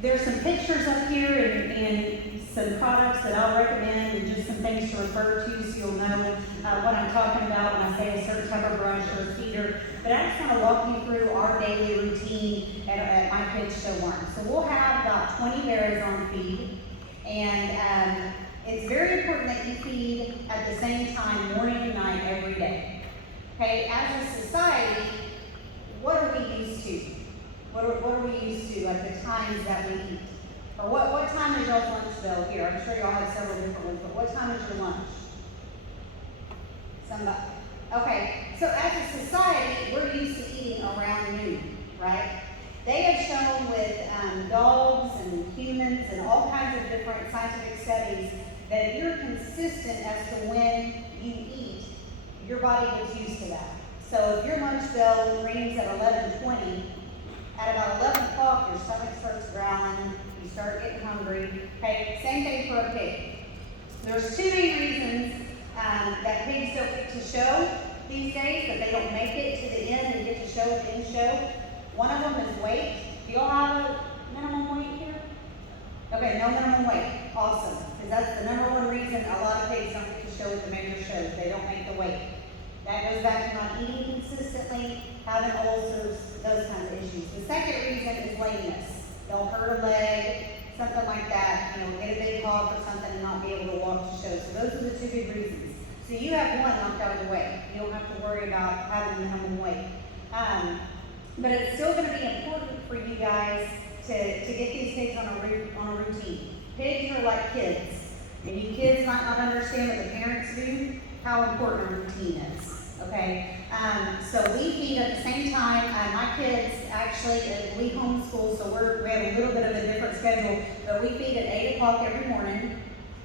there's some pictures up here and some products that I'll recommend and just some things to refer to so you'll know what I'm talking about when I say a certain type of brush or a feeder. But I just want to walk you through our daily routine at my kids' show barn. So we'll have about 20 berries on feed, and it's very important that you feed at the same time morning and night every day. Okay, as a society, what are we used to? What are we used to, like the times that we eat? Or what time is y'all's lunch bell here? I'm sure y'all have several different ones, but what time is your lunch? Somebody. Okay, so as a society, we're used to eating around noon, right? They have shown with dogs and humans and all kinds of different scientific studies that if you're consistent as to when you eat, your body gets used to that. So if your lunch bell rings at 11:20, at about 11 o'clock, your stomach starts growling, you start getting hungry. Okay, same thing for a pig. There's two main reasons that pigs don't get to show these days, that they don't make it to the end and get to show at the end show. One of them is weight. Do y'all have a minimum weight here? Okay, no minimum weight. Awesome. Because that's the number one reason a lot of pigs don't get to show at the major shows. They don't make the weight. That goes back to not eating consistently, having ulcers, those kinds of issues. The second reason is lameness. They'll hurt a leg, something like that, get a big hog or something and not be able to walk to show. So those are the two big reasons. So you have one knocked out of the way. You don't have to worry about having minimum weight. But it's still going to be important for you guys to get these pigs on a routine. Pigs are like kids. And you kids might not understand what the parents do, how important a routine is. Okay, so we feed at the same time. My kids actually, we homeschool, so we have a little bit of a different schedule, but we feed at 8 o'clock every morning,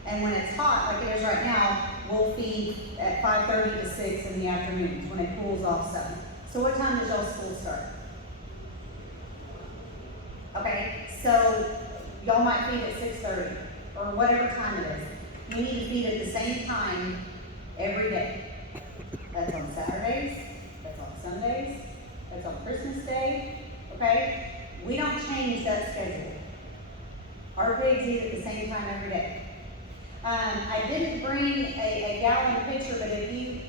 and when it's hot, like it is right now, we'll feed at 5:30 to 6 in the afternoons when it cools off some. So what time does y'all's school start? Okay, so y'all might feed at 6:30, or whatever time it is. You need to feed at the same time every day. That's on Saturdays, that's on Sundays, that's on Christmas Day, okay? We don't change that schedule. Our pigs eat at the same time every day. I didn't bring a gallon pitcher, but if you,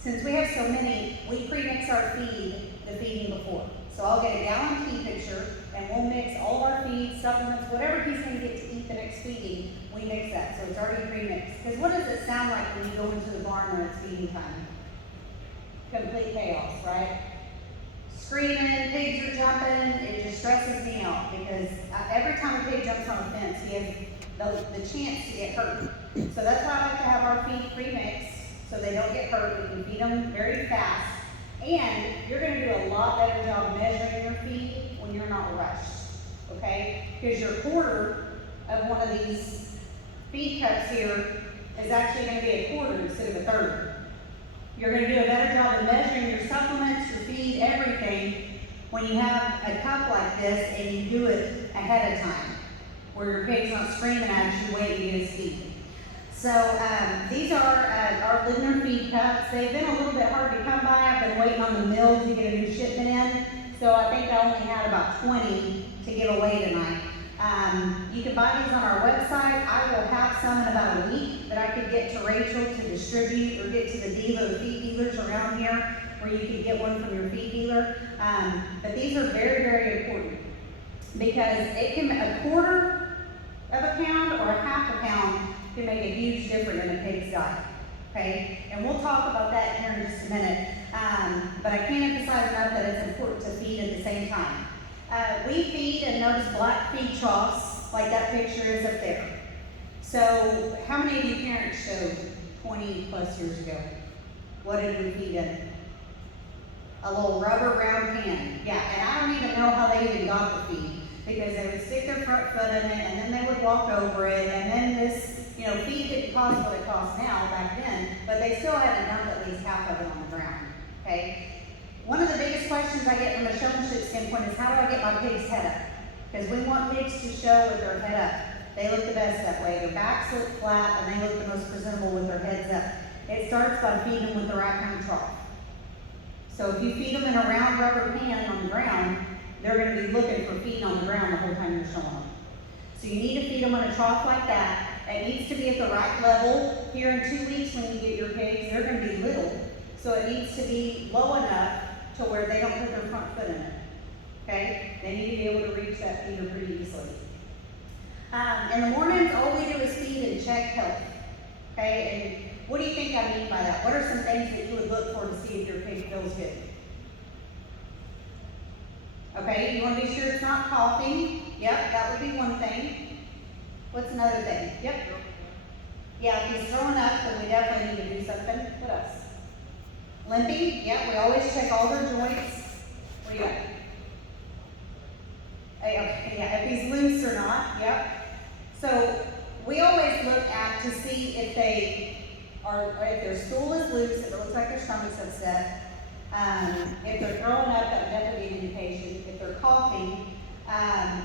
since we have so many, we pre-mix our feed the feeding before. So I'll get a gallon feed pitcher, and we'll mix all of our feed, supplements, whatever he's going to get to eat the next feeding, we mix that. So it's already pre-mixed. Because what does it sound like when you go into the barn when it's feeding time? Complete chaos, right? Screaming, pigs are jumping, it just stresses me out because every time a pig jumps on a fence, he has the chance to get hurt. So that's why I like to have our feed pre-mixed so they don't get hurt. We can feed them very fast. And you're going to do a lot better job measuring your feed when you're not rushed, okay? Because your quarter of one of these feed cups here is actually going to be a quarter instead of a third. You're going to do a better job of measuring your supplements, your feed, everything when you have a cup like this and you do it ahead of time, where your pig's not screaming at you waiting to get his feed. So these are our Lindner feed cups. They've been a little bit hard to come by. I've been waiting on the mill to get a new shipment in. So I think I only had about 20 to give away tonight. You can buy these on our website. I will have some in about a week that I could get to Rachel to distribute or get to the feed dealers around here where you could get one from your feed dealer. But these are very, very important because it can a quarter of a pound or a half a pound can make a huge difference in a pig's diet, okay? And we'll talk about that here in just a minute. But I can't emphasize enough that it's important to feed at the same time. We feed and notice black feed troughs, like that picture is up there. So how many of you parents showed 20 plus years ago? What did we feed in? A little rubber round pan. Yeah, and I don't even know how they even got the feed because they would stick their front foot in it and then they would walk over it and then this, feed didn't cost what it costs now back then, but they still had to dump at least half of it on the ground, okay? One of the biggest questions I get from a showmanship standpoint is how do I get my pig's head up? Because we want pigs to show with their head up. They look the best that way. Their backs look flat and they look the most presentable with their heads up. It starts by feeding them with the right kind of trough. So if you feed them in a round rubber pan on the ground, they're going to be looking for feed on the ground the whole time you're showing them. So you need to feed them on a trough like that. It needs to be at the right level. Here in 2 weeks when you get your pigs, they're going to be little. So it needs to be low enough to where they don't put their front foot in it. Okay? They need to be able to reach that feeder pretty easily. In the mornings, all we do is feed and check health. Okay? And what do you think I mean by that? What are some things that you would look for to see if your pig feels good? Okay, you want to be sure it's not coughing. Yep, that would be one thing. What's another thing? Yep. Yeah, if he's throwing up, then we definitely need to do something. What else? Limping. Yep, we always check all their joints. What do you got? Okay, yeah, if he's loose or not. Yep. So we always look at to see if they are, or if their stool is loose, if it looks like their stomach's upset. If they're throwing up, that would definitely be an indication. If they're coughing,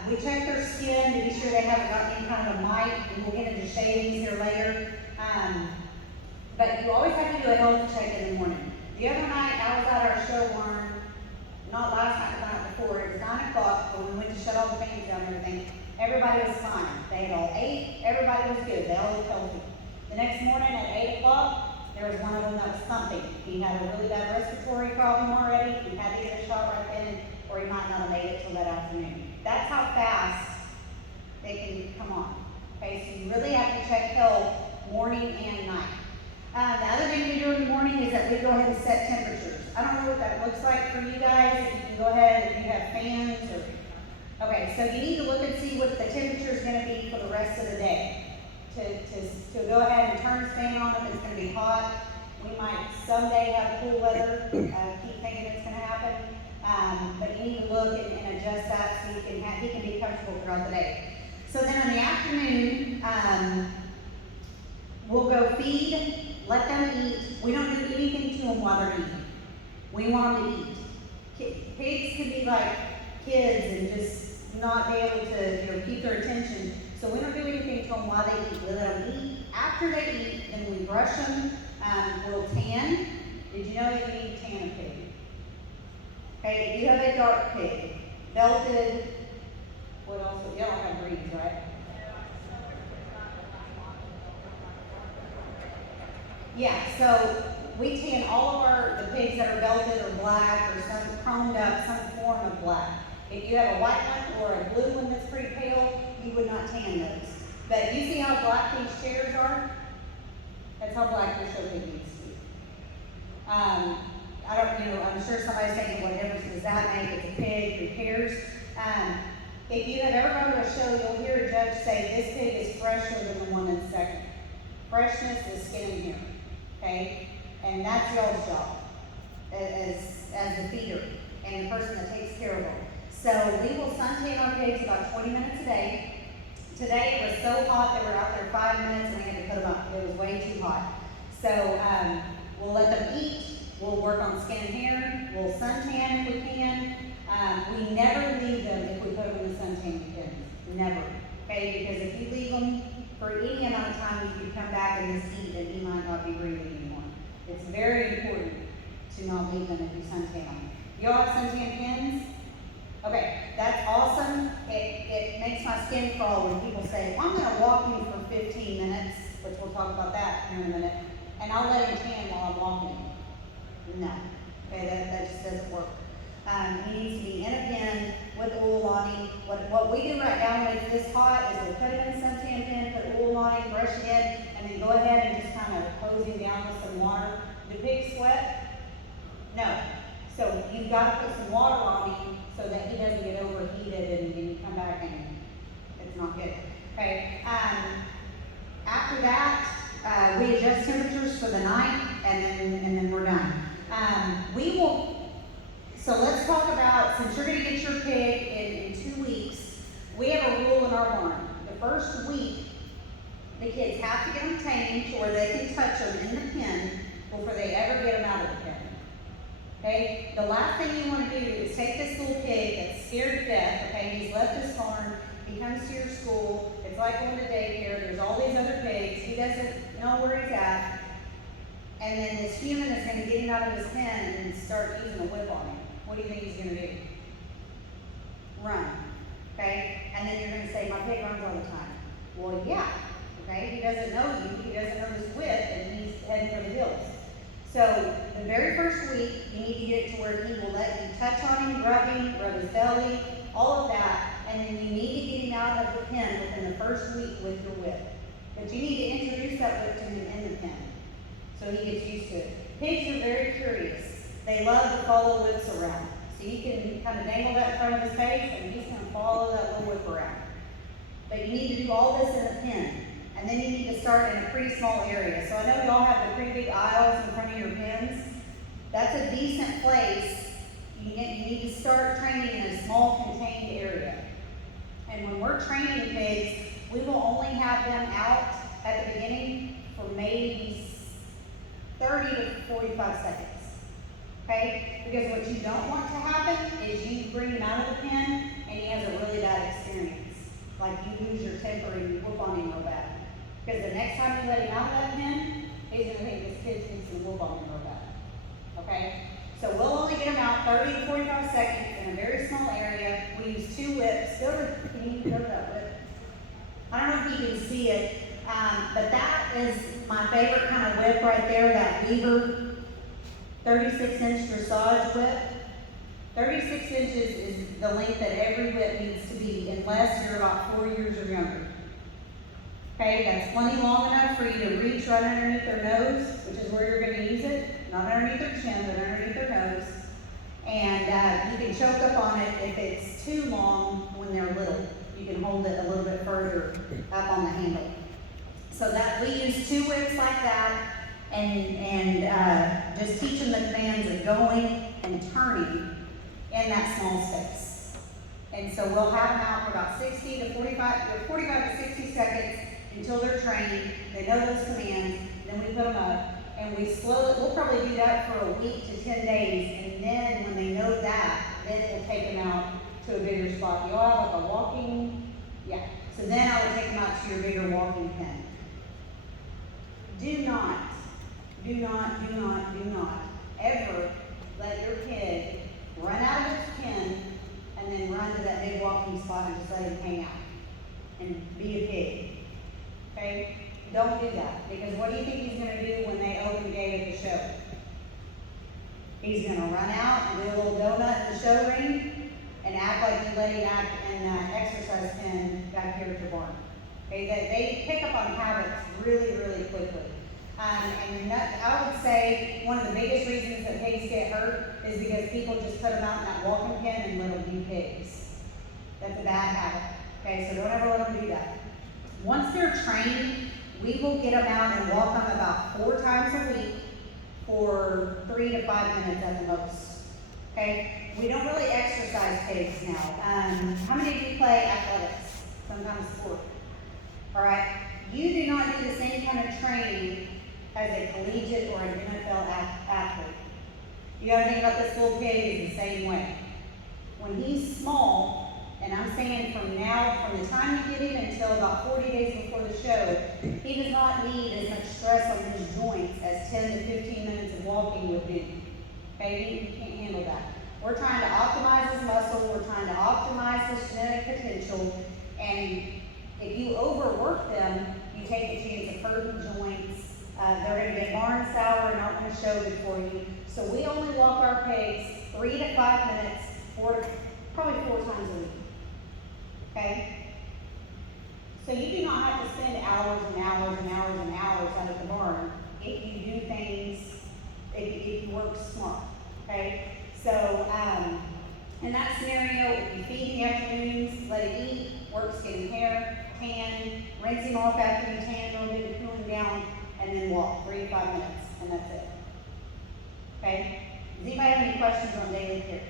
we check their skin to be sure they haven't got any kind of a mite, and we'll get into shavings here later. But you always have to do a health check in the morning. The other night, I was at our show barn, not last night, the night before. It was 9 o'clock, but we went to shut all the fans down and everything. Everybody was fine. They had all ate. Everybody was good. They all looked healthy. The next morning at 8 o'clock, there was one of them that was thumping. He had a really bad respiratory problem already. He had to get a shot right then, or he might not have made it till that afternoon. That's how fast they can come on. Okay, so you really have to check health morning and night. The other thing we do in the morning is that we go ahead and set temperatures. I don't know what that looks like for you guys. If you can go ahead if you have fans or. Okay, so you need to look and see what the temperature is going to be for the rest of the day. To go ahead and turn the fan on if it's going to be hot. We might someday have cool weather. Keep thinking it's going to happen. But you need to look and adjust that so he can be comfortable throughout the day. So then in the afternoon, we'll go feed, let them eat. We don't do anything to them while they're eating. We want them to eat. Pigs can be like kids and just not be able to keep their attention. So we don't do anything to them while they eat. We let them eat. After they eat, then we brush them. We'll tan. Did you know you need to tan a pig? Okay, if you have a dark pig, belted, what else? You don't have breeds, right? Yeah, so we tan all of the pigs that are belted or black or some chromed up, some form of black. If you have a white one or a blue one that's pretty pale, you would not tan those. But you see how black these chairs are? That's how black your show pig needs to be. I'm sure somebody's thinking, what difference does that make? It's a pig, who cares? If you have ever gone to a show, you'll hear a judge say, this pig is fresher than the one that's second. Freshness is skin and hair, okay? And that's y'all's job as the feeder and the person that takes care of them. So we will suntan our pigs about 20 minutes a day. Today it was so hot, they were out there 5 minutes and we had to put them up. It was way too hot. So we'll let them eat. We'll work on skin and hair. We'll suntan if we can. We never leave them if we put them in the suntan pens. Never. Okay, because if you leave them for any amount of time, you could come back in this heat and he might not be breathing anymore. It's very important to not leave them if you suntan them. You all have suntan pens? Okay, that's awesome. It makes my skin crawl when people say, well, I'm going to walk you for 15 minutes, which we'll talk about that here in a minute, and I'll let him tan while I'm walking. No. Okay, that just doesn't work. He needs to be in a pen with wool on him. What we do right now when it's this hot is we'll put him in a suntan pen, put wool on him, brush it in, and then go ahead and just kind of hose him down with some water. Do pigs sweat? No. So you've got to put some water on him so that he doesn't get overheated and you come back and it's not good. Okay. After that, we adjust temperatures for the night and then we're done. So let's talk about, since you're going to get your pig in 2 weeks, we have a rule in our barn. The first week, the kids have to get them tamed to where they can touch them in the pen before they ever get them out of the pen. Okay? The last thing you want to do is take this little pig that's scared to death, okay? He's left his farm, he comes to your school, it's like going to daycare, there's all these other pigs, he doesn't know where he's at, and then this human is going to get him out of his pen and start using a whip on him. What do you think he's going to do? run, okay? And then you're gonna say, my pig runs all the time. Well, yeah, okay? He doesn't know you, he doesn't know this width, and he's heading for the hills. So the very first week, you need to get it to where he will let you touch on him, rub his belly, all of that, and then you need to get him out of the pen within the first week with your whip. But you need to introduce that whip to him in the pen, so he gets used to it. Pigs are very curious. They love to follow whips around. So you can kind of dangle that in front of his face, and he's going to follow that little whip around. But you need to do all this in the pen. And then you need to start in a pretty small area. So I know you all have the pretty big aisles in front of your pens. That's a decent place. You need to start training in a small contained area. And when we're training pigs, we will only have them out at the beginning for maybe 30 to 45 seconds. Okay? Because what you don't want to happen is you bring him out of the pen and he has a really bad experience. Like you lose your temper and you whoop on him real bad. Because the next time you let him out of that pen, he's going to think this kid's going to whoop on him real bad. Okay? So we'll only get him out 30 to 45 seconds in a very small area. We use 2 whips. Can you go to that whip? I don't know if you can see it, but that is my favorite kind of whip right there, that Weaver 36-inch dressage whip. 36 inches is the length that every whip needs to be, unless you're about 4 years or younger. Okay, that's plenty long enough for you to reach right underneath their nose, which is where you're going to use it, not underneath their chin, but underneath their nose. And you can choke up on it if it's too long when they're little. You can hold it a little bit further up on the handle. So that we use 2 whips like that, and just teach them the commands of going and turning in that small space. And so we'll have them out for about 45 to 60 seconds until they're trained, they know those commands, then we put them up, and we'll probably do that for a week to 10 days, and then when they know that, then we'll take them out to a bigger spot. You all have like a walking, yeah. So then I would take them out to your bigger walking pen. Do not ever let your kid run out of his pen and then run to that big walking spot and just let him hang out and be a pig. Okay? Don't do that, because what do you think he's going to do when they open the gate at the show? He's going to run out and do a little donut in the show ring and act like you let him act in that exercise pen back here at the barn. Okay? They pick up on habits really, really quickly. And I would say one of the biggest reasons that pigs get hurt is because people just put them out in that walking pen and let them be pigs. That's a bad habit. Okay, so don't ever let them do that. Once they're trained, we will get them out and walk them about 4 times a week for 3 to 5 minutes at the most. Okay, we don't really exercise pigs now. How many of you play athletics, some kind of sport? All right, you do not do the same kind of training as a collegiate or an NFL athlete. You gotta think about this little pig is the same way. When he's small, and I'm saying from the time you get him until about 40 days before the show, he does not need as much stress on his joints as 10 to 15 minutes of walking would do. Okay, you can't handle that. We're trying to optimize his muscle, we're trying to optimize his genetic potential, and if you overwork them, you take a chance of hurting joints. They're going to get barn sour and not going to show good for you. So we only walk our pigs 3 to 5 minutes, probably 4 times a week. Okay? So you do not have to spend hours and hours and hours and hours out at the barn if you do things, if you work smart. Okay? So in that scenario, if you feed in the afternoons, let it eat, work skin hair, tan, rinse him off after you tan a little bit to cool him down, and then walk 3 to 5 minutes, and that's it. Okay? Does anybody have any questions on daily care?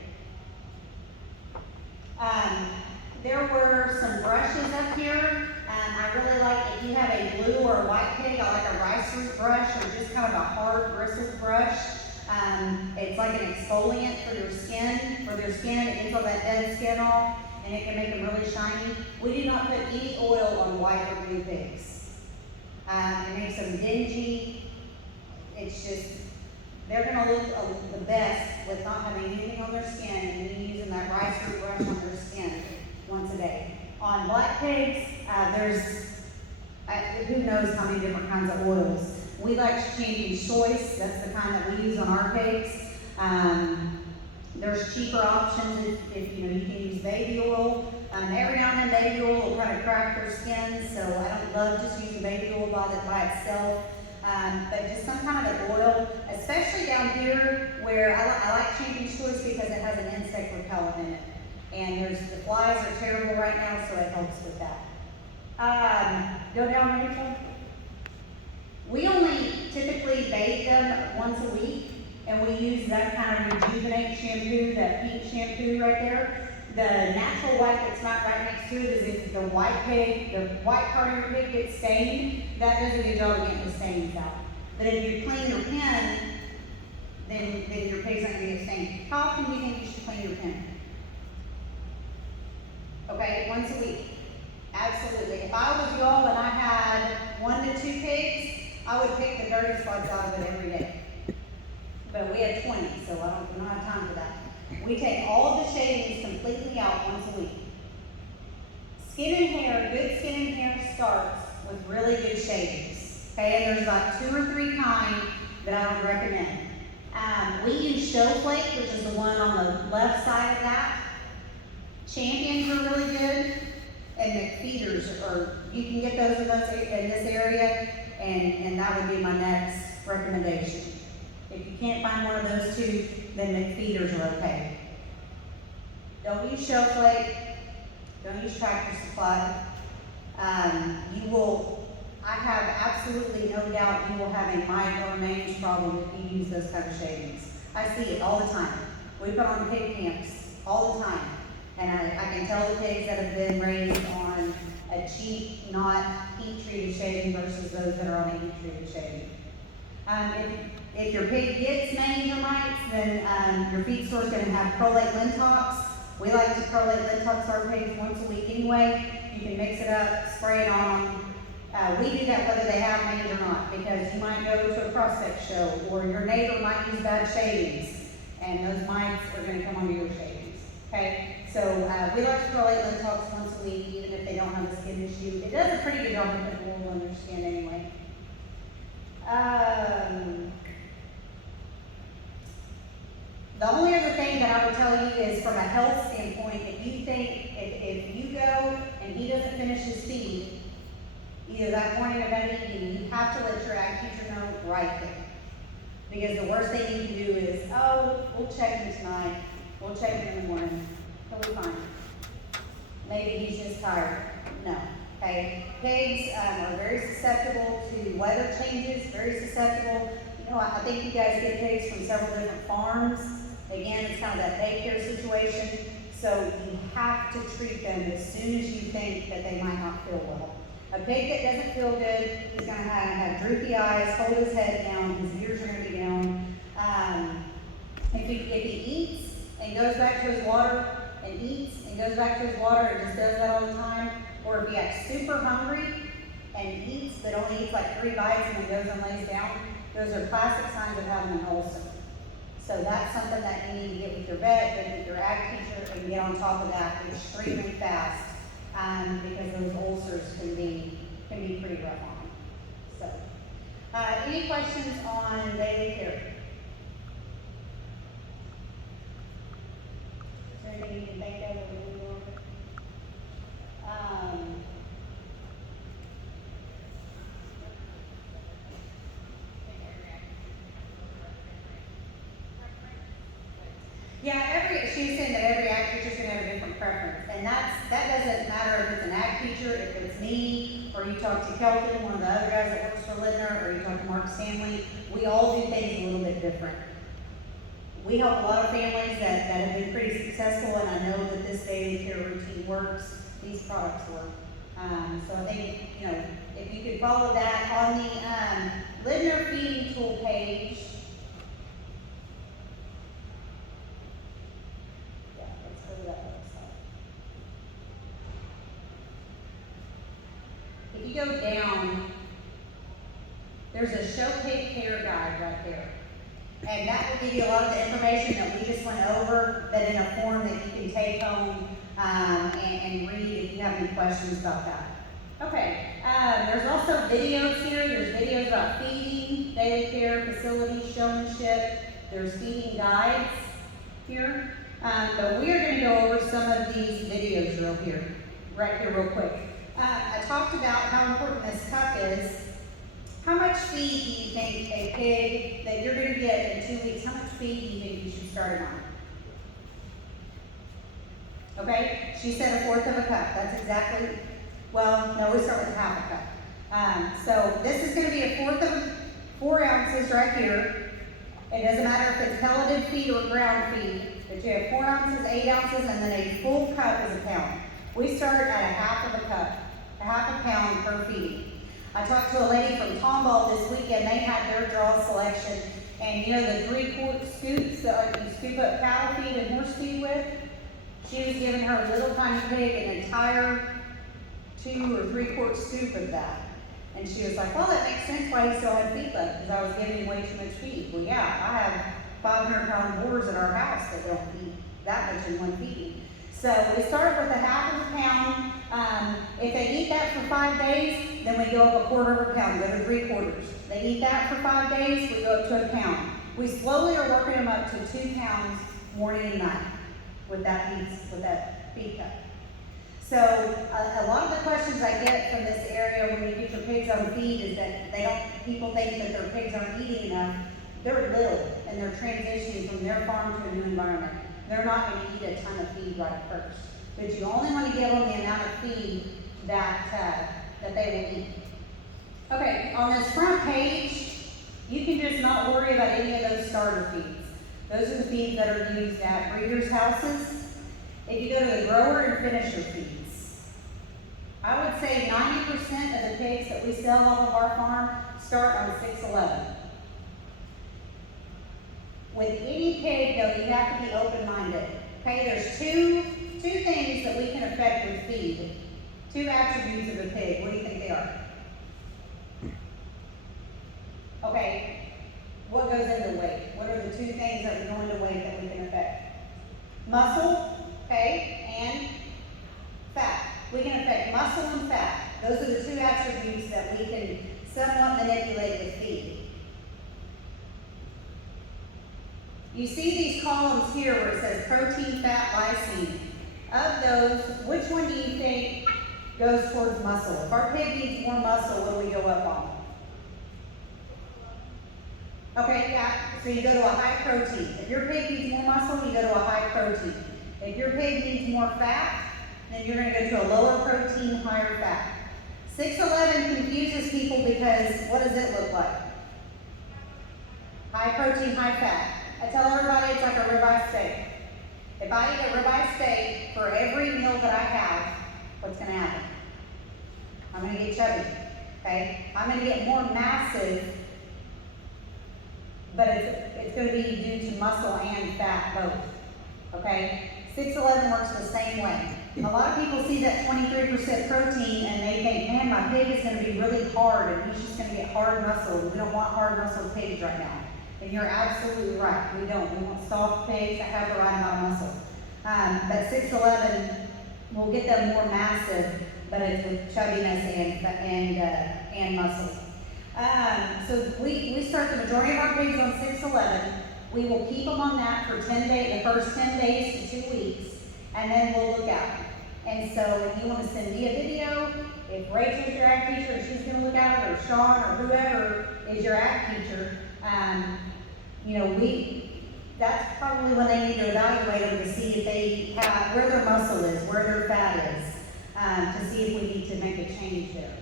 There were some brushes up here. I really like, if you have a blue or a white pig, I like a rice root brush or just kind of a hard bristled brush. It's like an exfoliant for your skin. It gets all that dead skin off, and it can make them really shiny. We do not put any oil on white or blue pigs. It makes them dingy. It's just, they're going to look the best with not having anything on their skin and then using that rice root brush on their skin. On black pigs, who knows how many different kinds of oils. We like Champion's Choice. That's the kind that we use on our pigs. There's cheaper options if you can use baby oil. Every now and then baby oil will kind of crack their skin, so I don't love just using baby oil by itself. But just some kind of an oil, especially down here where I like Champion's Choice because it has an insect repellent in it. And the flies are terrible right now, so it helps with that. Go down, Rachel. We only typically bathe them once a week, and we use that kind of Rejuvenate shampoo, that pink shampoo right there. The natural white that's not right next to it is if the white part of your pig gets stained, that does a good job of getting the stains out. But if you clean your pen, then your pig's not going to get stained. How often do you think you should clean your pen? Okay, once a week. Absolutely. If I was y'all and I had 1 to 2 pigs, I would pick the dirty spots out of it every day. But we have 20, so we don't have time for that. We take all of the shavings completely out once a week. Skin and hair, good skin and hair starts with really good shavings. Okay, and there's about 2 or 3 kinds that I would recommend. We use Show Flake, which is the one on the left side of that. Champions are really good, and McFeeders you can get those in this area, and that would be my next recommendation. If you can't find one of those 2, then McFeeders are okay. Don't use Show Flake. Don't use Tractor Supply. I have absolutely no doubt you will have a mite or mange problem if you use those kind of shavings. I see it all the time. We put on pig camps all the time. And I can tell the pigs that have been raised on a cheap, not heat-treated shaving versus those that are on a heat-treated shaving. If your pig gets mange or mites, then your feed store is going to have Prolate Lintox. We like to Prolate Lintox our pigs once a week anyway. You can mix it up, spray it on them. We do that whether they have mange or not, because you might go to a prospect show, or your neighbor might use bad shavings, and those mites are going to come onto your shavings. Okay? So we like to Prolate Lintox once a week, even if they don't have a skin issue. It does a pretty good job of putting wool on their skin anyway. The only other thing that I would tell you is from a health standpoint, if you go and he doesn't finish his feed, either that morning or that evening, you have to let your ag teacher know right there. Because the worst thing you can do is, we'll check him tonight, we'll check him in the morning, he'll be fine. Maybe he's just tired. No. Okay, pigs are very susceptible to weather changes, very susceptible. I think you guys get pigs from several different farms. Again, it's kind of that daycare situation. So you have to treat them as soon as you think that they might not feel well. A pig that doesn't feel good is going to have droopy eyes, hold his head down, his ears are going to be down. If he eats and goes back to his water and eats and goes back to his water and just does that all the time, or if he acts super hungry and eats but only eats like 3 bites and then goes and lays down, those are classic signs of having an ulcer. So that's something that you need to get with your vet, get with your ag teacher, and get on top of that extremely fast, because those ulcers can be pretty rough on them. So, any questions on daily care? Is there anything you can think of or really want? Yeah, she was saying that every ag teacher is going to have a different preference, and that doesn't matter if it's an ag teacher, if it's me, or you talk to Kelton, one of the other guys that works for Lindner, or you talk to Mark Stanley. We all do things a little bit different. We help a lot of families that have been pretty successful, and I know that this daily care routine works. These products work. So I think, if you could follow that on the Lindner feeding tool page. Yeah, let's go to that website. If you go down, there's a show pig care guide right there. And that will give you a lot of the information that we just went over, but in a form that you can take home and read if you have any questions about that. Okay, there's also videos here. There's videos about feeding, daily care, facility, showmanship. There's feeding guides here. But we are going to go over some of these videos right here real quick. I talked about how important this cup is. How much feed do you think a pig that you're going to get in 2 weeks, how much feed do you think you should start it on? Okay, she said 1/4 of a cup. That's exactly, well, no, we start with half a cup. So this is going to be 1/4 of 4 ounces right here. It doesn't matter if it's pelleted feed or ground feed, but you have 4 ounces, 8 ounces, and then a full cup is a pound. We start at 1/2 of a cup, 1/2 a pound per feeding. I talked to a lady from Tomball this weekend. They had their draw selection, and you know the 3-quart scoops that you scoop up cow feed and horse feed with? She was giving her little tiny pig an entire 2 or 3-quart scoop of that. And she was like, well, that makes sense why he still had feed left, because I was giving him way too much feed. Well, yeah, I have 500-pound boars at our house that don't eat that much in one feeding. So we start with 1/2 of a pound. If they eat that for 5 days, then we go up 1/4 of a pound, go to 3/4. They eat that for 5 days, we go up to a pound. We slowly are working them up to 2 pounds morning and night with that feed cup. So a lot of the questions I get from this area when you get your pigs on feed is that people think that their pigs aren't eating enough. They're little and they're transitioning from their farm to a new environment. They're not going to eat a ton of feed right at first. But you only want to give them the amount of feed that they will eat. Okay, on this front page, you can just not worry about any of those starter feeds. Those are the feeds that are used at breeders' houses. If you go to the grower and finisher feeds, I would say 90% of the pigs that we sell off of our farm start on 611. With any pig, though, you have to be open-minded. Okay, there's two things that we can affect with feed. 2 attributes of a pig. What do you think they are? Okay, what goes into weight? What are the 2 things that go into weight that we can affect? Muscle, okay, and fat. We can affect muscle and fat. Those are the 2 attributes that we can somewhat manipulate with feed. You see these columns here where it says protein, fat, lysine. Of those, which one do you think goes towards muscle? If our pig needs more muscle, what do we go up on? Okay, yeah, so you go to a high protein. If your pig needs more muscle, you go to a high protein. If your pig needs more fat, then you're going to go to a lower protein, higher fat. 611 confuses people because what does it look like? High protein, high fat. I tell everybody it's like a ribeye steak. If I eat a ribeye steak for every meal that I have, what's going to happen? I'm going to get chubby, okay? I'm going to get more massive, but it's going to be due to muscle and fat both, okay? 611 works the same way. A lot of people see that 23% protein and they think, man, my pig is going to be really hard and he's just going to get hard muscle. We don't want hard muscle pigs right now. And you're absolutely right, we don't. We want soft pigs that have the right amount of muscle. But 611 will get them more massive, but it's with chubbiness and muscle. So we start the majority of our pigs on 611. We will keep them on that for 10 days, the first 10 days to 2 weeks, and then we'll look at them. And so if you want to send me a video, if Rachel's your ag teacher and she's going to look at it, or Sean, or whoever is your ag teacher, that's probably when they need to evaluate them to see if they have, where their muscle is, where their fat is, to see if we need to make a change there.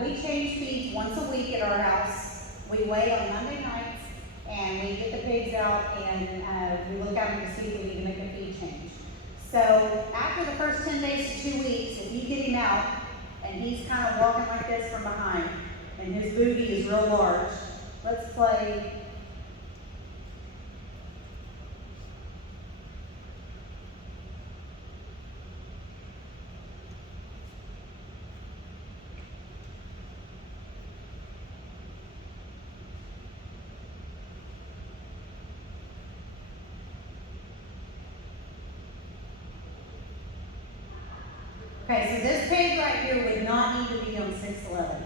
We change feeds once a week at our house. We weigh on Monday nights, and we get the pigs out, and we look at them to see if we need to make a feed change. So after the first 10 days to 2 weeks, if you get him out, and he's kind of walking like this from behind, and his booty is real large, let's play. Okay, so this pig right here would not need to be on 6'11".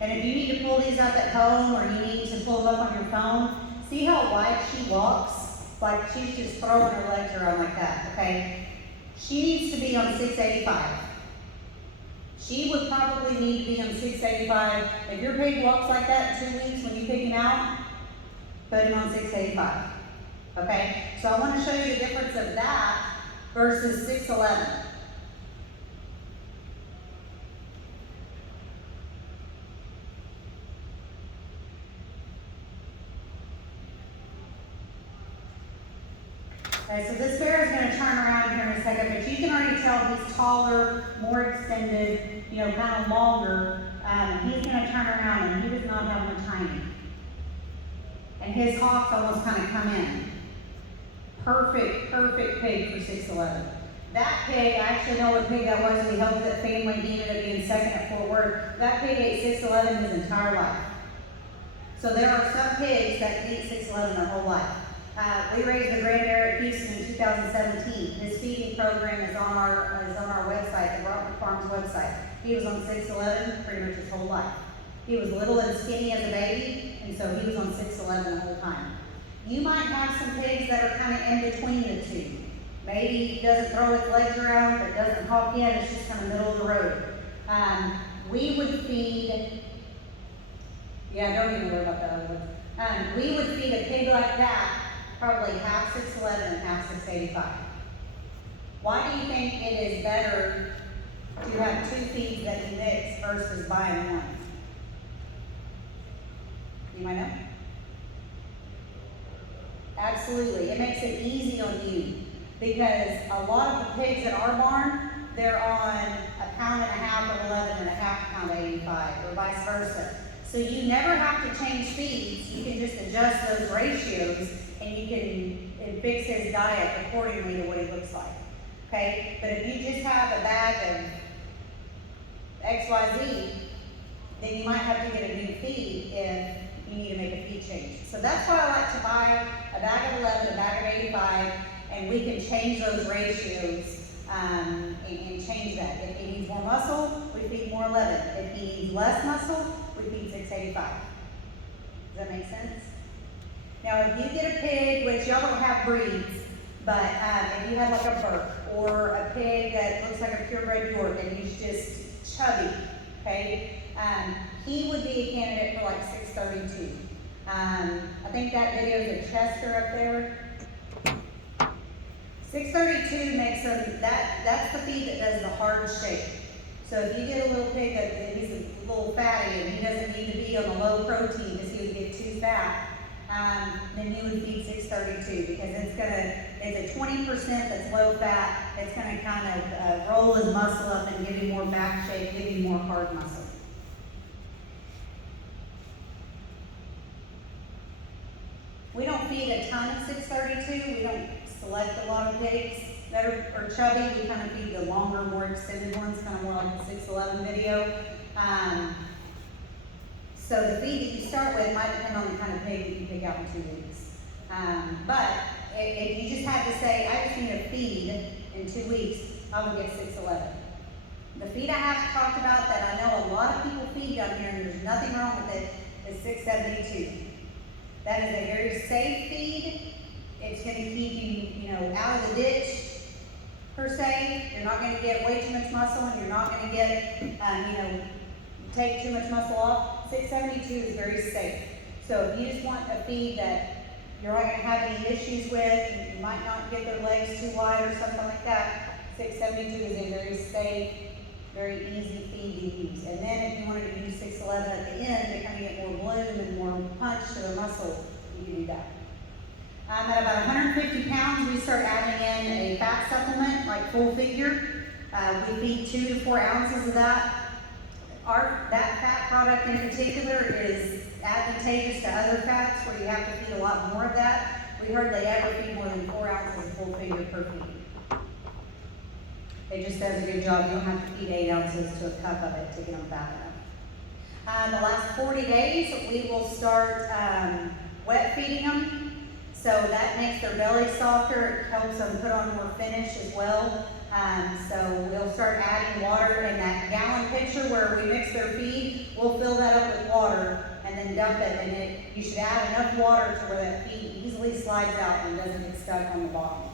And if you need to pull these up at home or you need to pull them up on your phone, see how wide she walks? Like she's just throwing her legs around like that, okay? She needs to be on 6'85". She would probably need to be on 6'85". If your pig walks like that in 2 weeks when you pick him out, put him on 6'85". Okay? So I want to show you the difference of that versus 6'11". Okay, so this bear is going to turn around here in a second, but you can already tell he's taller, more extended, you know, kind of longer. He's going to turn around and he does not have much timing. And his hocks almost kind of come in. Perfect pig for 6'11". That pig, I actually know what pig that was. We helped that family. He ended up being second at Fort Worth. That pig ate 6'11" his entire life. So there are some pigs that eat 6'11" their whole life. We raised the Grand Bear at Houston in 2017. His feeding program is on our website, the Rockford Farms website. He was on 6'11" pretty much his whole life. He was little and skinny as a baby, and so he was on 6'11" the whole time. You might have some pigs that are kind of in between the two. Maybe he doesn't throw his legs around, but doesn't hop in, it's just kind of middle of the road. We would feed, don't even worry about that other one. We would feed a pig like that probably half 6'11" and half 6'85". Why do you think it is better to have two feeds that you mix versus buying one? You might know? Absolutely. It makes it easy on you because a lot of the pigs at our barn, they're on 1.5 pounds of 11 and 1/2 pound of 85 or vice versa. So you never have to change feeds. You can just adjust those ratios and you can fix his diet accordingly to what he looks like. Okay? But if you just have a bag of XYZ, then you might have to get a new feed if you need to make a feed change. So that's why I like to buy a bag of 11, a bag of 85, and we can change those ratios and change that. If he needs more muscle, we feed more 11. If he needs less muscle, we feed 685. Does that make sense? Now, if you get a pig, which y'all don't have breeds, but if you have like a Burke or a pig that looks like a purebred York and he's just chubby, okay, he would be a candidate for like 632. I think that video is a Chester up there. 632 makes them, that's the feed that does the hard shape. So if you get a little pig that he's a little fatty and he doesn't need to be on the low protein because he would get too fat, then you would feed 632 because it's a 20% that's low fat. It's going to kind of roll his muscle up and give you more back shape, give you more hard muscle. We don't feed a ton of 632. We don't select a lot of pigs that are chubby. We kind of feed the longer, more extended ones, kind of more like the 611 video. So the feed that you start with might depend on the kind of pig that you pick out in 2 weeks. But if you just had to say, I just need a feed in 2 weeks, I would get 611. The feed I haven't talked about that I know a lot of people feed down here, and there's nothing wrong with it, is 672. That is a very safe feed. It's going to keep you, out of the ditch, per se. You're not going to get way too much muscle, and you're not going to get, take too much muscle off. 672 is very safe. So if you just want a feed that you're not going to have any issues with, you might not get their legs too wide or something like that, 672 is a very safe, very easy feed to use. And then if you wanted to use 611 at the end to kind of get more bloom and more punch to the muscle, you can do that. At about 150 pounds, we start adding in a fat supplement like Full Figure. We feed 2 to 4 ounces of that. That fat product in particular is advantageous to other fats where you have to feed a lot more of that. We hardly ever feed more than 4 ounces of Full Figure per feed. It just does a good job. You don't have to feed 8 ounces to a cup of it to get them fat enough. The last 40 days, we will start wet feeding them. So that makes their belly softer. It helps them put on more finish as well. So we'll start adding water in that gallon pitcher where we mix their feed. We'll fill that up with water and then dump it, and you should add enough water to where that feed easily slides out and doesn't get stuck on the bottom.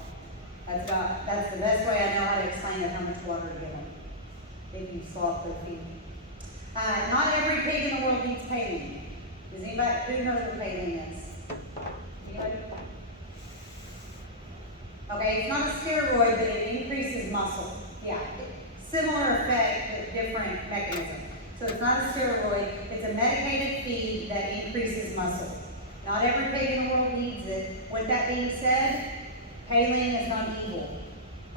That's the best way I know how to explain it, how much water to give them if you slop their feed. Not every pig in the world needs paling. Does anybody, who knows what paling is? Anybody? Okay, it's not a steroid, but it increases muscle. Yeah, similar effect, but different mechanism. So it's not a steroid, it's a medicated feed that increases muscle. Not every pig in the world needs it. With that being said, paling is not evil.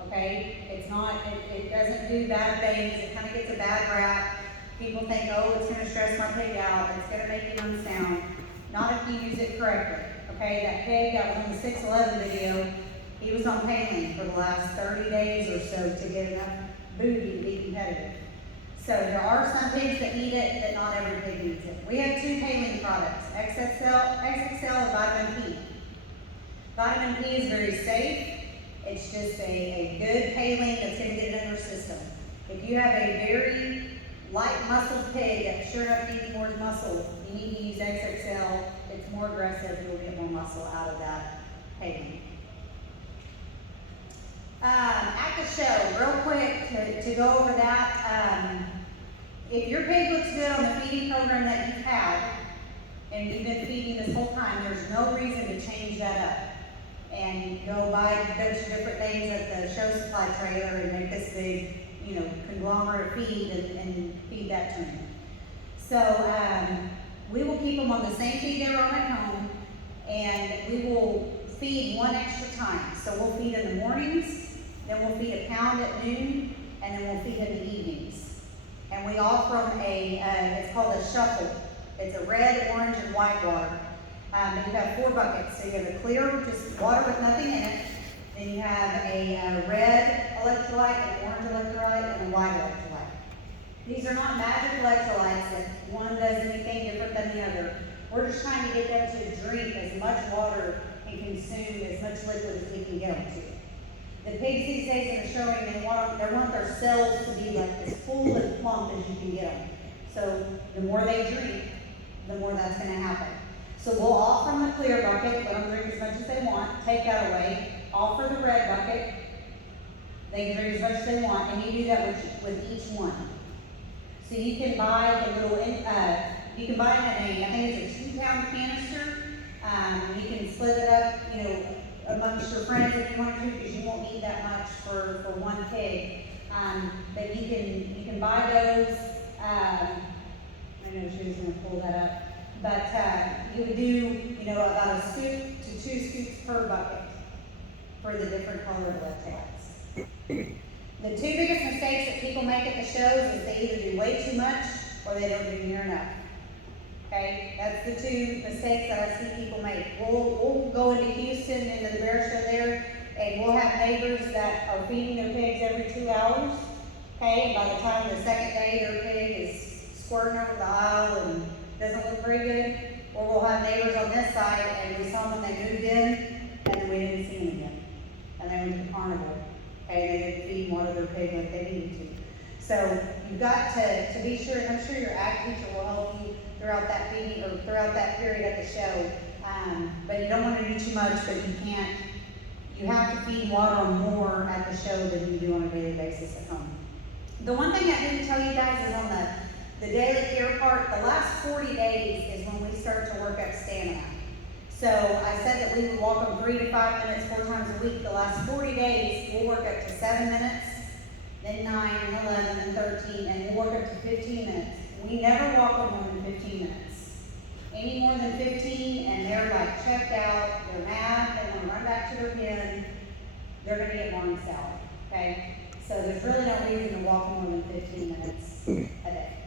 Okay, it's not, it doesn't do bad things, it kind of gets a bad rap. People think, oh, it's going to stress my pig out, it's going to make it unsound. Not if you use it correctly. Okay, that pig that was on the 611 video, he was on paling for the last 30 days or so to get enough booty to be competitive. So there are some pigs that need it, but not every pig needs it. We have two paling products, XXL and Vitamin P. Vitamin P is very safe. It's just a good paling that's going to get it in your system. If you have a very light muscled pig that sure enough needs more muscle, you need to use XXL. It's more aggressive, you'll get more muscle out of that paling. At the show, real quick to go over that, if your pig looks good on the feeding program that you've had, and you've been feeding this whole time, there's no reason to change that up and go buy a bunch of different things at the show supply trailer and make this big, conglomerate feed and feed that to them. So we will keep them on the same feed they were on at home, and we will feed one extra time. So we'll feed in the mornings, then we'll feed a pound at noon, and then we'll feed in the evenings. And we offer them it's called a shuffle. It's a red, orange, and white water. And you have 4 buckets. So you have a clear, just water with nothing in it. Then you have a red electrolyte, an orange electrolyte, and a white electrolyte. These are not magic electrolytes that one does anything different than the other. We're just trying to get them to drink as much water and consume as much liquid as we can get them to. The pigs these days in the showing, they want their cells to be like as full and plump as you can get them. So the more they drink, the more that's going to happen. So we'll offer them the clear bucket, let them drink as much as they want, take that away, offer the red bucket, they can drink as much as they want, and you do that with each one. So you can buy the little, you can buy it in I think it's a 2-pound canister. You can split it up, amongst your friends if you want to, because you won't need that much for one pig. But you can buy those. I know she was going to pull that up. But you would do, about a scoop to 2 scoops per bucket for the different colored electrolytes. The 2 biggest mistakes that people make at the shows is they either do way too much or they don't do near enough. Okay, that's the 2 mistakes that I see people make. We'll go into Houston into the bear show there, and we'll have neighbors that are feeding their pigs every 2 hours. Okay, and by the time the second day their pig is squirting over the aisle and doesn't look very good. Or we'll have neighbors on this side, and we saw them when they moved in, and then we didn't see them again. And they went to the carnival. Okay, they didn't feed one of their pig like they needed to. So you've got to be sure, and I'm sure your ag teacher will help you throughout that feeding or throughout that period at the show. But you don't want to do too much, but you can't. You have to feed water more at the show than you do on a daily basis at home. The one thing I didn't tell you guys is on the daily care part, the last 40 days is when we start to work up stamina. So I said that we would walk them 3 to 5 minutes 4 times a week. The last 40 days, we'll work up to 7 minutes, then 9, and 11, and 13, and we'll work up to 15 minutes. We never walk them more than 15 minutes. Any more than 15, and they're like checked out, they're mad, they want to run back to their pen, they're going to get barn salad, okay? So there's really no reason to walk them more than 15 minutes a day.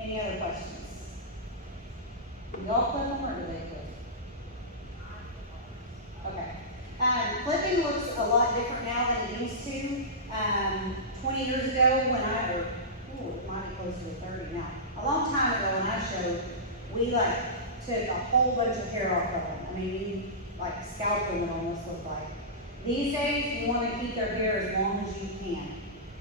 Any other questions? Do y'all clip them or do they clip? Okay. Clipping looks a lot different now than it used to. 20 years ago when it might be closer to 30 now. A long time ago when I showed, we took a whole bunch of hair off of them. I mean, you scalped them, it almost looked like. These days, you want to keep their hair as long as you can.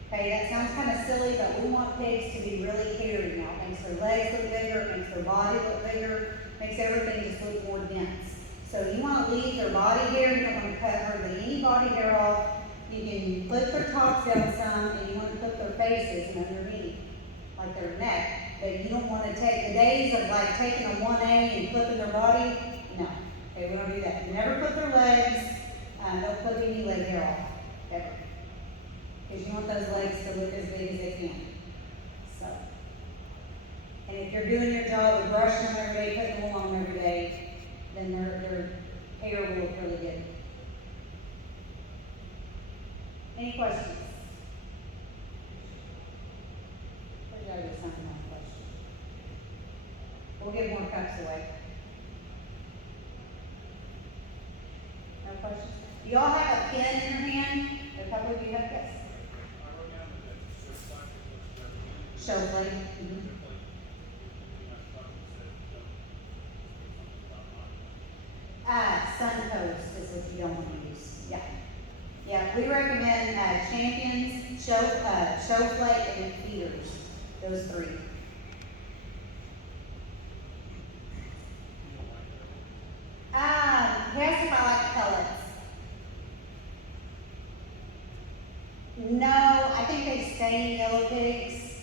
Okay, that sounds kind of silly, but we want pigs to be really hairy now. It makes their legs look bigger, it makes their body look bigger, makes everything just look more dense. So you want to leave their body hair, you don't want to cut hardly any body hair off. You can clip their tops down some, and you want to clip their faces and underneath, like their neck. But you don't want to take the days of like taking a 1A and clipping their body. No, okay, we don't do that. You never clip their legs. Don't clip any leg hair off, ever. Because you want those legs to look as big as they can. So, and if you're doing your job of brushing them every day, putting wool on them every day, then their hair will look really good. Any questions? What did I do? Something on question. We'll give more cups away. No questions? Do y'all have a pen in your hand? A couple of you have, yes? Show plate. Sun toast is what you don't want to use. Yeah. Yeah, we recommend Champions, show plate, and feeders. Those three. He asked if I like pellets. No, I think they stain yellow pigs.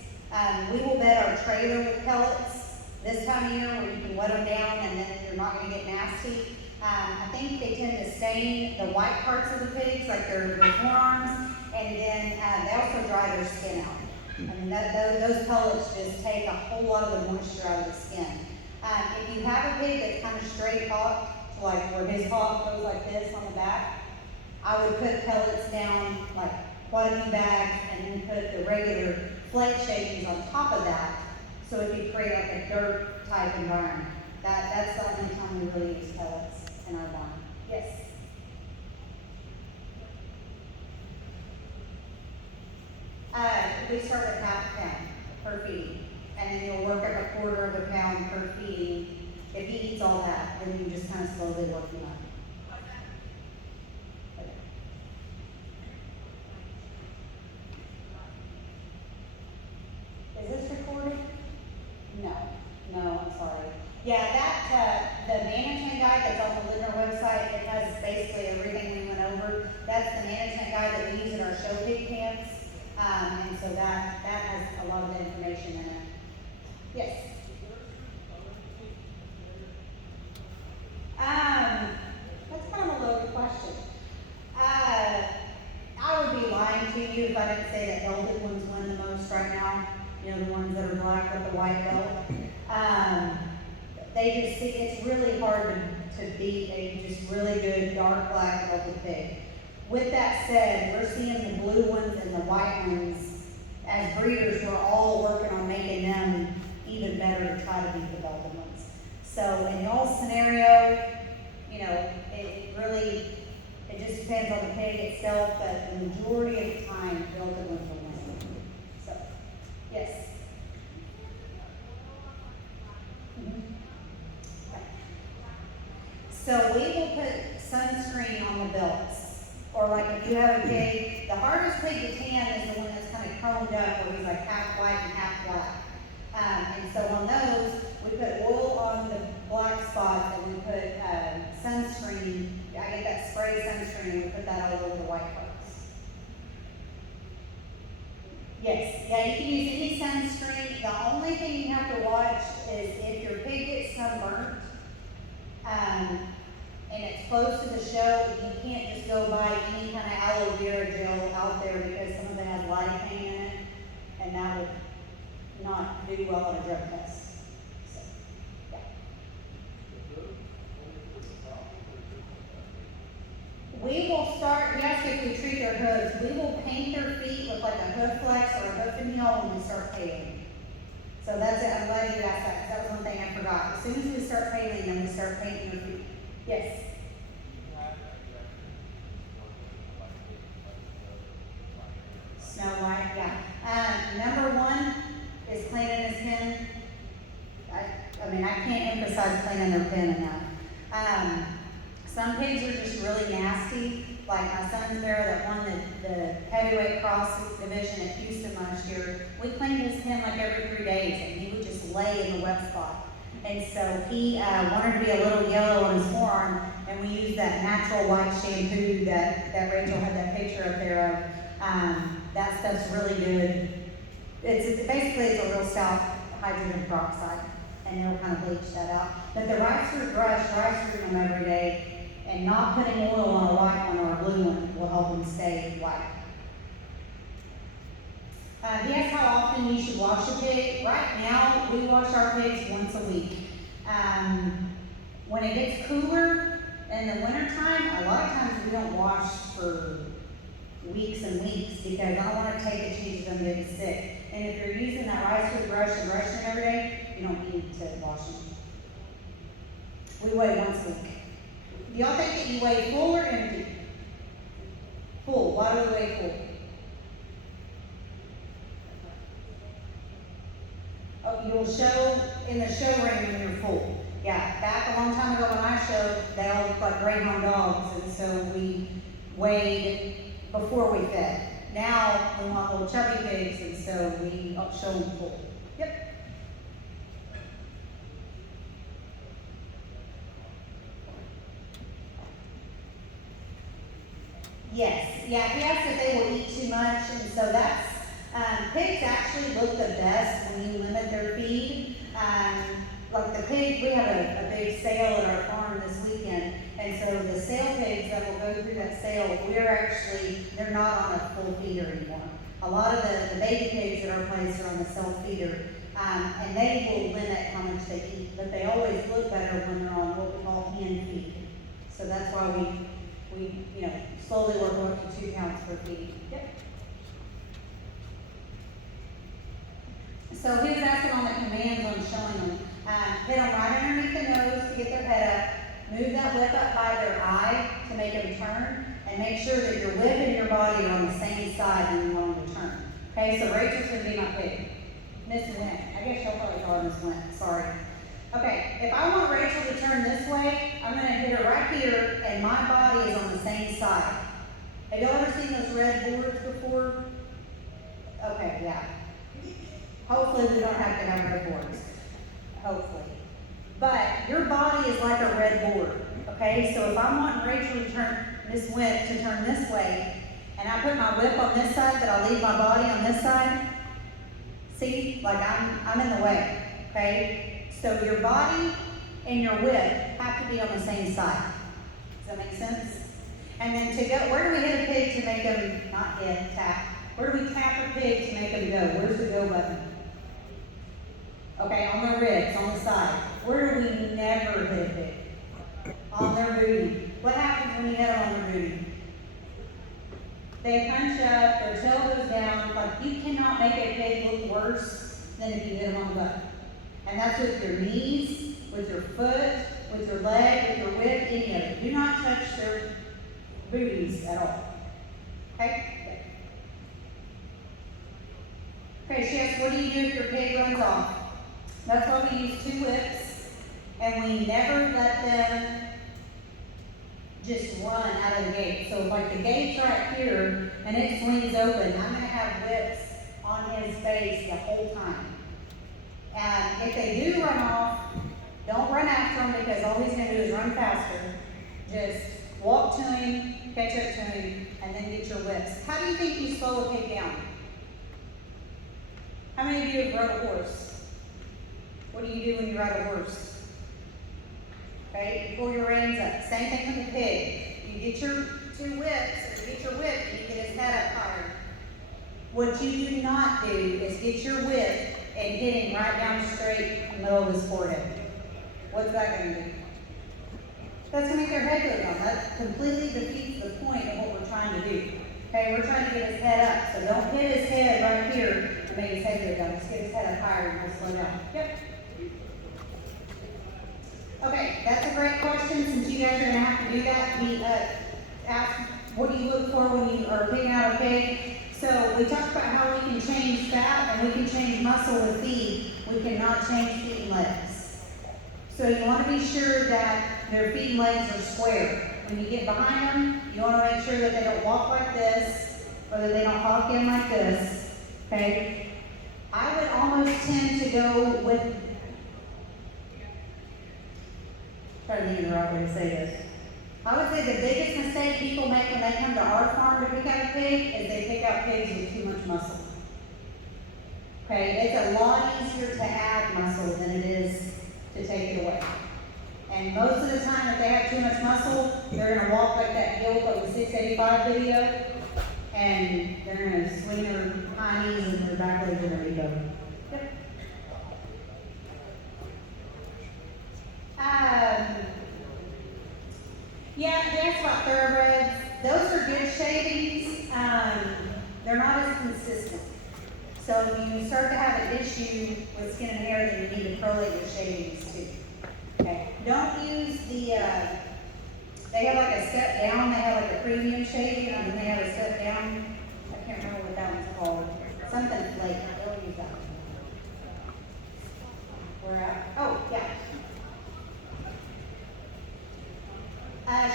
We will bed our trailer with pellets this time of year where you can wet them down and then you're not going to get nasty. I think they tend to stain the white parts of the pigs, like their forearms, and then they also dry their skin out. I mean, those pellets just take a whole lot of the moisture out of the skin. If you have a pig that's kind of straight hocked, so like where his hock goes like this on the back, I would put pellets down like quite a few bags and then put the regular flake shavings on top of that, so it could create like a dirt type environment. That's the only time we really use pellets in our barn. Yes? We start with half a pound per feeding, and then you'll work up a quarter of a pound per feeding. If he eats all that, then you just kind of slowly work him up. Okay. Is this recorded? No, I'm sorry. Yeah, the management guide that's on the Lindner website, it has basically everything we went over. That's the management guide that we use at our show pig camps. And so that has a lot of information in it. Yes? That's kind of a loaded question. I would be lying to you if I didn't say that belted ones win the most right now. You know, the ones that are black with the white belt. It's really hard to beat a just really good dark black belted pig. With that said, we're seeing the blue ones and the white ones. As breeders, we're all working on making them even better to try to beat the belted ones. So in y'all's scenario, you know, it just depends on the pig itself, but the majority of the time, belted ones will win. So, yes? So we will put sunscreen on the belts. Or like if you have a pig, the hardest pig to tan is the one that's kind of chromed up where he's like half white and half black. And so on those, we put oil on the black spots and we put sunscreen. I get that spray sunscreen and we put that all over the white parts. Yes, yeah, you can use any sunscreen. The only thing you have to watch is if your pig gets sunburnt, and it's close to the show, you can't just go buy any kind of aloe vera gel out there because some of it has lidocaine in it, and that would not do well on a drug test. So, yeah. We will start, yes, if we treat their hooves, we will paint their feet with like a hoof flex or a hoof and heel when we start paling. So that's it, I'm glad you asked that, because that was one thing I forgot. As soon as we start paling them, we start painting their feet. Yes? Snow White, yeah. Number one is cleaning his pen. I mean, I can't emphasize cleaning their pen enough. Some pigs are just really nasty. Like like my son's bear that won the heavyweight cross division at Houston last year, we cleaned his pen like every 3 days, and he would just lay in the wet spot. And so he wanted to be a little yellow on his forearm, and we used that natural white shampoo that Rachel had that picture up there of. That stuff's really good. It's a real stout hydrogen peroxide, and it'll kind of bleach that out. But the rice root brush, rice root them every day, and not putting oil on a white one or a blue one will help them stay white. He asked how often you should wash a pig. Right now, we wash our pigs once a week. When it gets cooler in the wintertime, a lot of times we don't wash for weeks and weeks because I don't want to take a chance of them getting sick. And if you're using that rice root brush and brushing them every day, you don't need to wash them. We weigh once a week. Do y'all think that you weigh full or empty? Full. Why do we weigh full? Oh, you'll show in the show ring when you're full. Yeah, back a long time ago when I showed, they all looked like greyhound dogs, and so we weighed before we fed. Now we want little chubby pigs, and so we show them full. Yep. Yes, yeah, he asked if they will eat too much, and so that's, pigs actually look the best when you limit their feed. Like the pig, we have a big sale at our farm this weekend, and so the sale pigs that will go through that sale, they're not on a full feeder anymore. A lot of the baby pigs at our place are on the self-feeder, and they will limit how much they eat, but they always look better when they're on what we call hen feed. So that's why we slowly work up to 2 pounds per feed. Yep. So he was asking on the commands on showing them. Hit them right underneath the nose to get their head up. Move that whip up by their eye to make them turn. And make sure that your whip and your body are on the same side when you want them to turn. Okay, so Rachel's going to be my pig. Miss Went. I guess y'all probably call her Miss Went. Sorry. Okay, if I want Rachel to turn this way, I'm going to hit her right here, and my body is on the same side. Have y'all ever seen those red boards before? Okay, yeah. Hopefully we don't have to have red boards. Hopefully. But your body is like a red board, okay? So if I'm wanting Rachel to turn, Miss Went to turn this way, and I put my whip on this side, but I leave my body on this side, see, like I'm in the way, okay? So your body and your whip have to be on the same side. Does that make sense? And then to go, where do we hit a pig to make them, not hit, tap. Where do we tap a pig to make them go? Where's the go button? Okay, on their ribs, on the side. Where do we never hit a pig? On their booty. What happens when you hit them on their booty? They punch up, their tail goes down. Like, you cannot make a pig look worse than if you hit them on the butt. And that's with your knees, with your foot, with your leg, with your whip, any of it. Do not touch their booties at all. Okay? Okay, she asked, what do you do if your pig runs off? That's why we use 2 whips, and we never let them just run out of the gate. So like the gate's right here, and it swings open, I'm going to have whips on his face the whole time. And if they do run off, don't run after him because all he's going to do is run faster. Just walk to him, catch up to him, and then get your whips. How do you think you slow a pig down? How many of you have rode a horse? What do you do when you ride a horse? Okay, you pull your reins up. Same thing with the pig. You get your 2 whips, you get your whip, and you get his head up higher. What you do not do is get your whip and hit him right down straight in the middle of his forehead. What's that going to do? That's going to make their head go down. That completely defeats the point of what we're trying to do. Okay, we're trying to get his head up. So don't hit his head right here and make his head go down. Just get his head up higher and he'll slow down. Yep. Okay, that's a great question. Since you guys are going to have to do that, we asked, what do you look for when you are picking out a pig? So we talked about how we can change fat and we can change muscle with feed. We cannot change feet and legs. So you want to be sure that their feet and legs are square. When you get behind them, you want to make sure that they don't walk like this, or that they don't hawk in like this, okay? I would almost tend to go with, try to think of the right way to say this. I would say the biggest mistake people make when they come to our farm to pick out a pig is they pick out pigs with too much muscle. Okay, it's a lot easier to add muscle than it is to take it away. And most of the time, if they have too much muscle, they're going to walk like that Gilp of the 685 video, and they're going to swing their high knees and their back legs are ready to go. Yep. Yeah, that's about thoroughbreds. Those are good shavings. They're not as consistent. So when you start to have an issue with skin and hair, then you need to prolate your shavings too. Okay. Don't use the, they have like a step down, they have like a premium shaving, and then they have a step down. I can't remember what that one's called. Something flake. Don't use that one. We're out. Oh, yeah.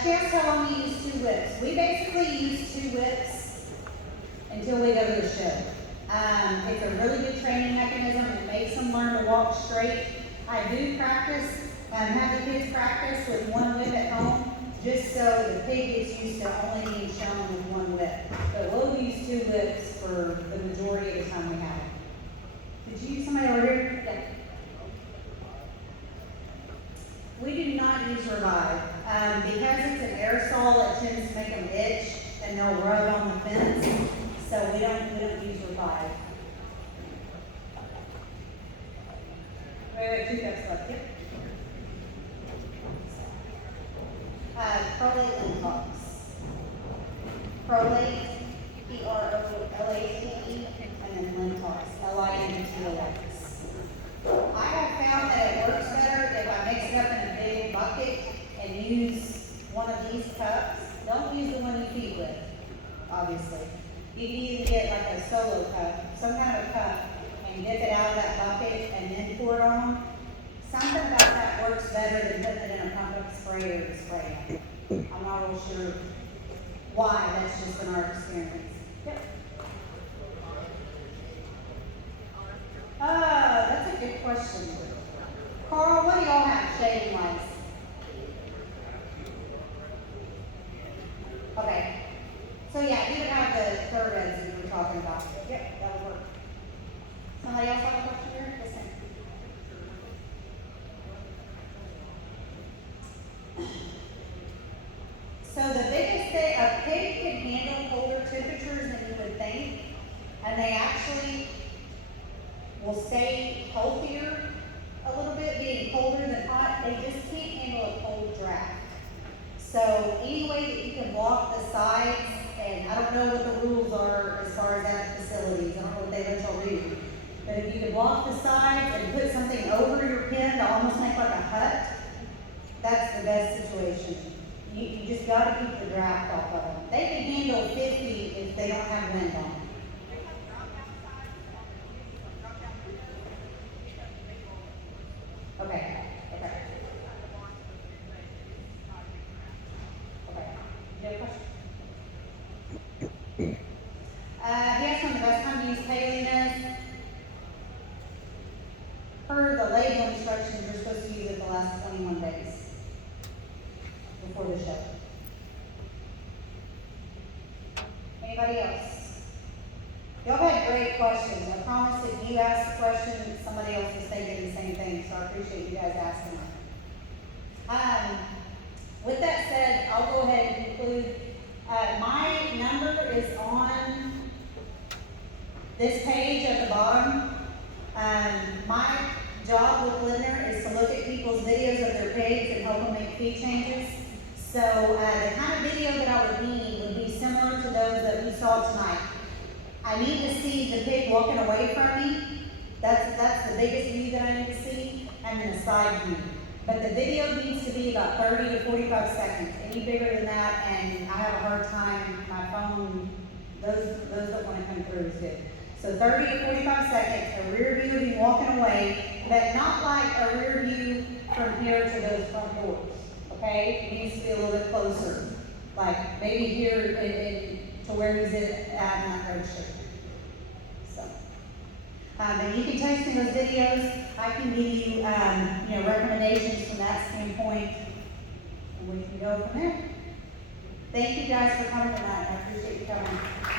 She asked how long we use 2 whips. We basically use 2 whips until we go to the show. It's a really good training mechanism. It makes them learn to walk straight. I do practice, have the kids practice with 1 whip at home, just so the pig gets used to only being shown with 1 whip. But we'll use 2 whips for the majority of the time we have it. Did you use somebody over here? Yeah. We do not use Revive. Because it's an aerosol, it tends to make them itch and they'll rub on the fence. So we don't use Revive. We have 2 cups left. Yep. Prolate Lindners. Prolate, Prolate, and then Lindners, Linders. I have found that it works better if I mix it up in a big bucket and use one of these cups. Don't use the one you feed with, obviously. You can either get like a solo cup, some kind of cup, and dip it out of that bucket and then pour it on. Something about that works better than putting it in a pump up sprayer to spray it. I'm not real sure why, that's just been our experience. Yep. That's a good question. Carl, what do y'all have shaving wise? Okay. So yeah, you would have the thoroughbreds that you were talking about. Yep, that would work. Somebody else have a question here? Yes, ma'am. So the biggest thing, a pig can handle colder temperatures than you would think, and they actually will stay healthier a little bit, being colder than hot. They just can't handle a cold draft. So any way that you can block the sides, and I don't know what the rules are as far as that facilities, I don't know what they let y'all do, but if you can block the sides and put something over your pen to almost make like a hut, that's the best situation. You just got to keep the draft off of them. They can handle 50 if they don't have wind on them. Okay. You have a question? He asked when the best time to use Palin is. Per the label instructions, you're supposed to use it the last 21 days before the show. Anybody else? Y'all had great questions. I promise if you asked a question, somebody else was thinking the same thing, so I appreciate you guys asking them. With that said, I'll go ahead and conclude. My number is on this page at the bottom. My job with Lindner is to look at people's videos of their pigs and help them make feed changes. So the kind of video that I would need would be similar to those that we saw tonight. I need to see the pig walking away from me. That's the biggest view that I need to see, and then a side view. But the video needs to be about 30 to 45 seconds. Any bigger than that, and I have a hard time, my phone, those that want to come through is good. So 30 to 45 seconds, a rear view of you walking away, but not like a rear view from here to those front doors, okay? It needs to be a little bit closer. like maybe here to where he's at Mount Road Street. So, and you can text me those videos. I can give you, recommendations from that standpoint, and we can go from there. Thank you guys for coming tonight. I appreciate you coming.